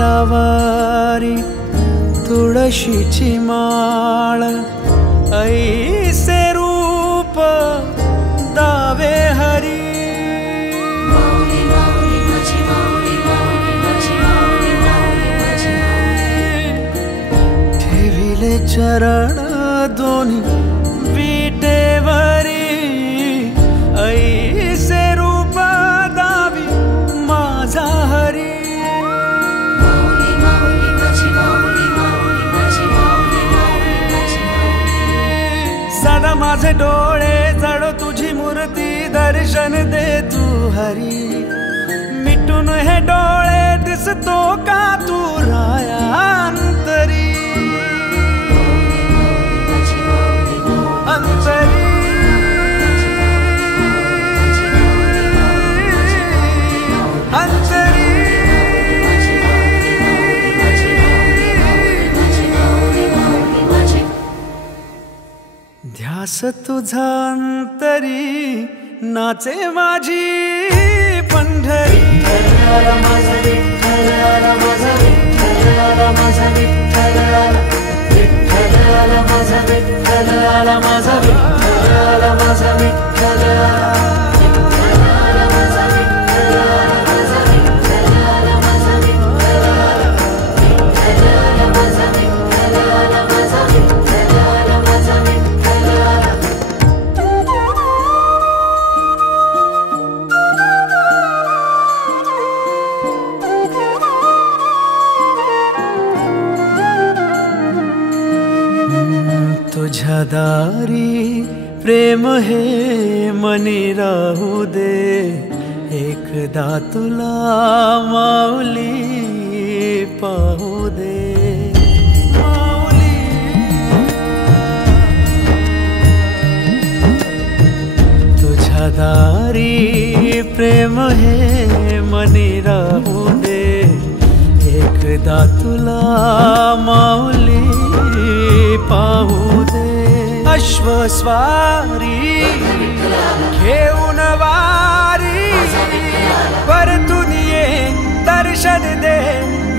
करकटावारी तुळशीची माळ ऐसे रूप दावे हरी ठेविले चरण दोन्ही विटेवरी ऐसे रूप दावी माझा हरी सदा माझे डोळे जडो तुझी मूर्ती दर्शन दे तू हरी मिटून हे डोळे दिसतो का तू राया अंतरी अंतरी अंतरी ध्यास तुझा अंतरी नाचे माझी पंढरी माझा विठ्ठल माझा विठ्ठल माझा विठ्ठल माझा विठ्ठल माझा विठ्ठल माझा विठ्ठल तुझ्या दारी प्रेम हे मनी राहू दे एकदा तुला माऊली पाहू दे माऊली तुझ्या दारी प्रेम हे मनी राहू दे एकदा तुला माऊली पाहू दे अश्वस्वारी घेऊन वारी परतून ये दर्शन दे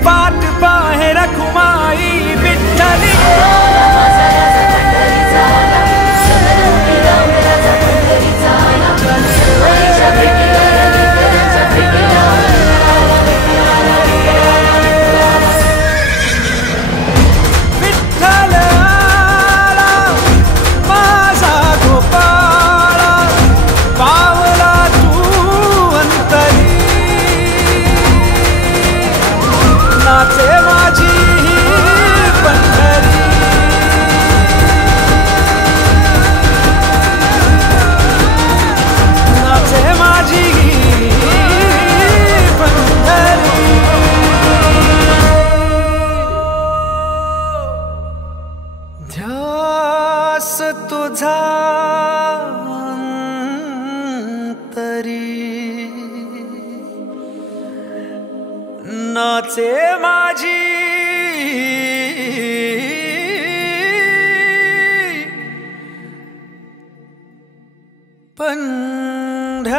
वाट पाहे रखुमाई विठ्ठली ध्यास तुझा अंतरी नाचे माझी पंढरी।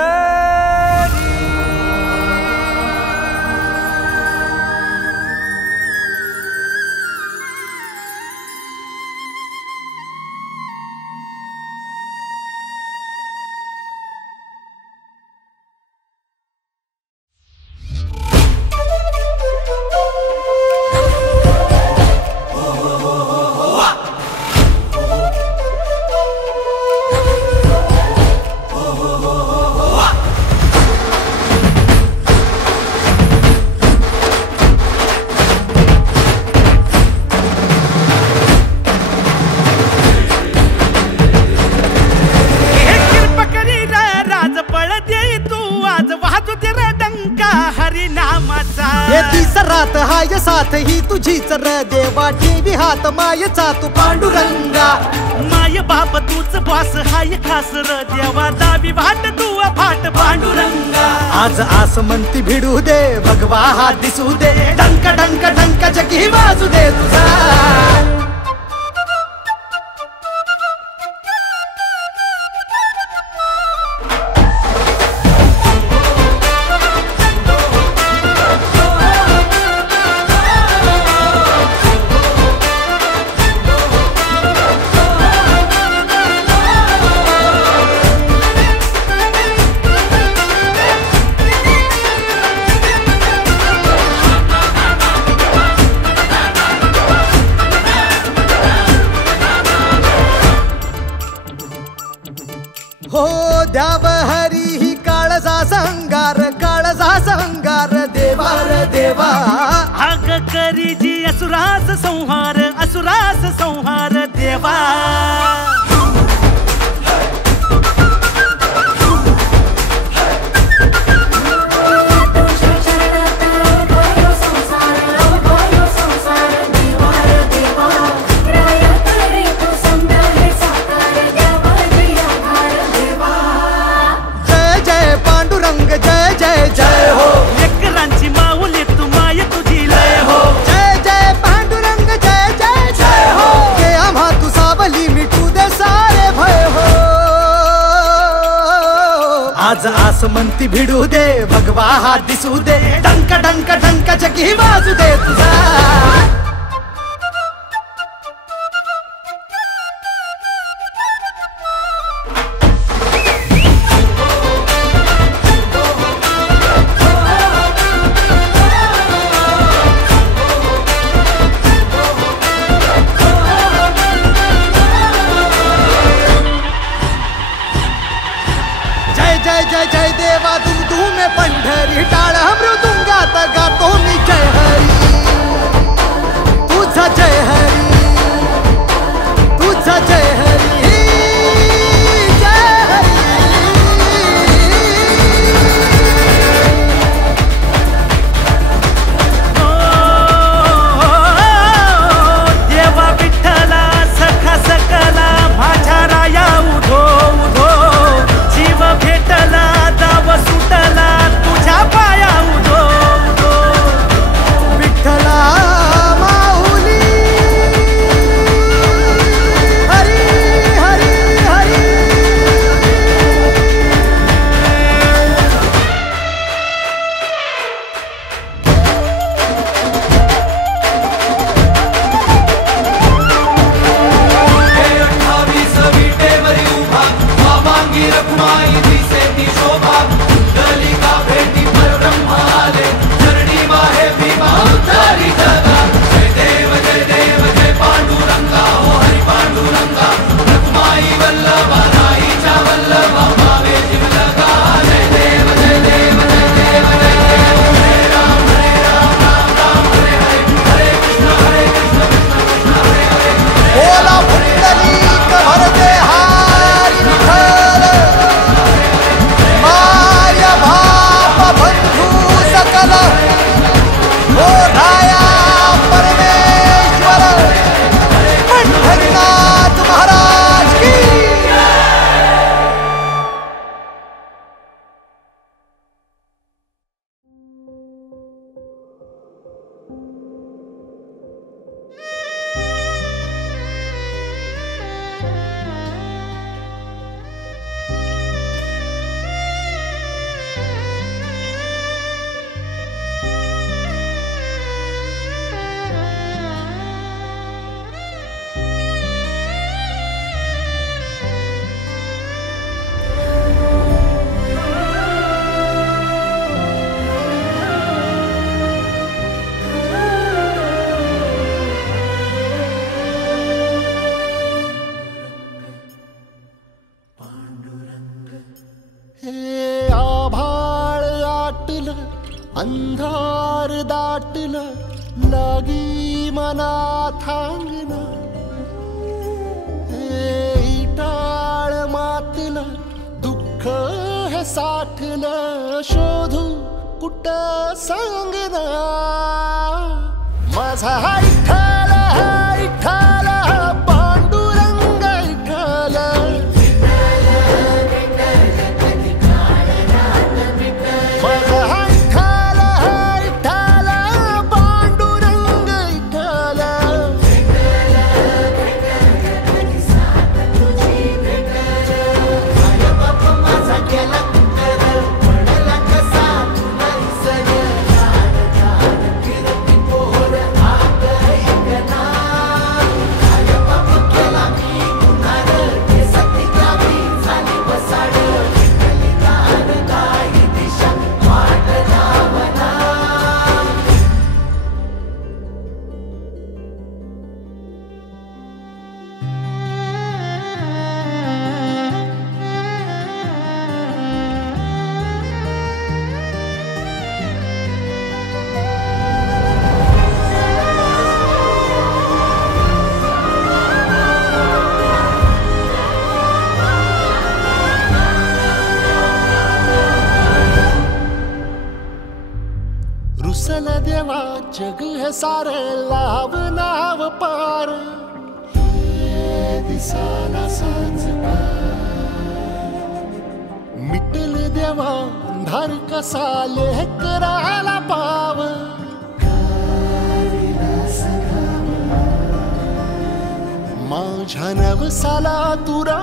माय साथ ही तुझीच र देवा, ठेवी हात मायेचा तू पांडुरंगा. माय बाप तूच बॉस हाय खास र देवा, दावी वाट तू फाट पांडुरंगा. आज आसमंती भिडू दे, भगवा हा दिसू दे, डंक डंक डंक जगी वाजू दे तुझा. हो द्याव हरी ही काळजा संगार, काळजा संगार देवा र देवा. अग करी जी असुरास संहार, असुरास संहार देवा. जय जय जय हो, लेकरांची माऊली तू माय तुझी लय हो. जय जय पांडुरंग जय जय जय हो, के आम्हा तू सावली मिटू दे सारे भय हो. आज आसमंती भिडू दे, भगवा हा दिसू दे, डंक डंक डंक जगी वाजू दे तुझा. जय जय जय देवा तू में पंढरी, टाळ मृदुंगात गातो मी जय हरी. तुझा जय हरी, तुझा जय हरी, जय हरी. देवा विठ्ठला सखा सकला, माझ्या राया उधो उधो. जीव भेटला दाव सुटला, तुझ्या पाया उधो उधो. विठ्ठला माऊली, हरी हरी हरी. बोला पुंडलिक भरते हारी विठ्ठल, माय बाप बंधू सकल, हो राया परमेश्वर, पंढरीनाथ महाराज की. अंधार दाटलं लागी मना थांगना, टाळ मातलं दुःख हे साठलं, शोधू कुठं सांगना. माझा विठ्ठल विठ्ठल पांडुरंग विठ्ठल माझा विठ्ठल विठ्ठल पांडुरंग विठ्ठल माझा गेला रुसल देवा जग है सारे लाव नाव पार दिसाला मिटल देवा अंधार कसा लेकराला पाव माझ्या नवसाला तुरा